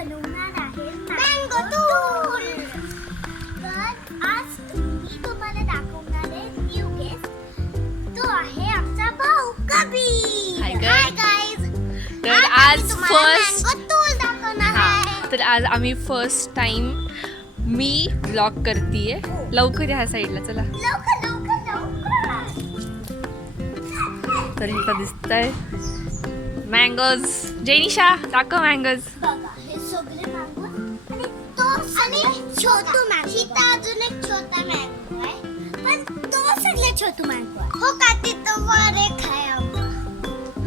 बनवणार आहे mango tool. तर आज मी तुम्हाला दाखवणार आहे न्यू गेस्ट. तो आहे आमचा भाऊ Kabir. Hi, guys. Hi guys. तर आज फर्स्ट मँगो टूल दाखवणार आहे. तर आज आम्ही फर्स्ट टाइम मी ब्लॉग करतीये. लवकर या ह्या साईडला चला. लवकर लवकर लवकर. तर इथं दिसतंय मँगोज. जेनिशा दाखव मँगोज. बघा हे सगळे मँगो आणि तो आणि छोटू मँगो. इथं अजून एक छोटा मँगो आहे पण तो सगळे छोटू मँगो आहे. हो का तिथं वर एक आहे आंबा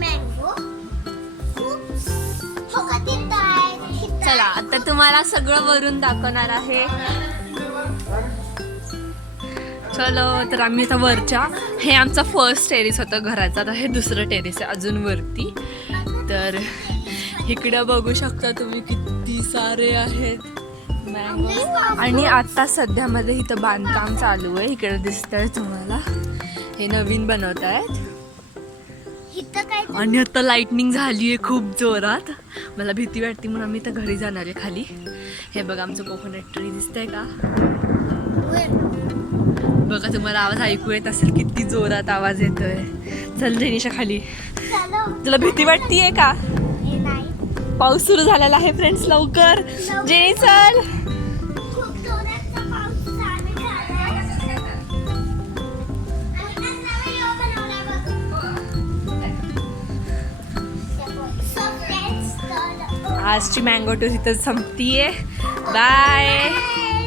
मँगो. खूप हो का तिथं आहे. चला आता तुम्हाला सगळं वरून दाखवणार आहे. चलो तर आम्ही आता वरच्या, हे आमचा फर्स्ट टेरेस होतं घराचा. आता हे दुसरं टेरेस आहे अजून वरती. तर इकडं बघू शकता तुम्ही किती सारे आहेत मँगो. आणि आता सध्यामध्ये इथं बांधकाम चालू आहे. इकडे दिसतंय तुम्हाला हे नवीन बनवत आहेत. इथं काय आणि आता लाइटनिंग झाली आहे खूप जोरात. मला भीती वाटते म्हणून आम्ही आता घरी जाणार आहे खाली. हे बघा आमचं कोकोनट ट्री दिसतंय का. बघा तुम्हाला आवाज ऐकू येत असेल किती जोरात आवाज येतोय. चल जेनिशा खाली. चलो. तुला भीती वाटतीये का. हे नाही पाऊस सुरू झालेला आहे फ्रेंड्स. लवकर जेनी चल. खूप जोराचा पाऊस चालू झालाय. आणि आता व्हिडिओ बनवलाय बघ. So friends, तर आजची मँगो टूर इथं संपतीये. बाय.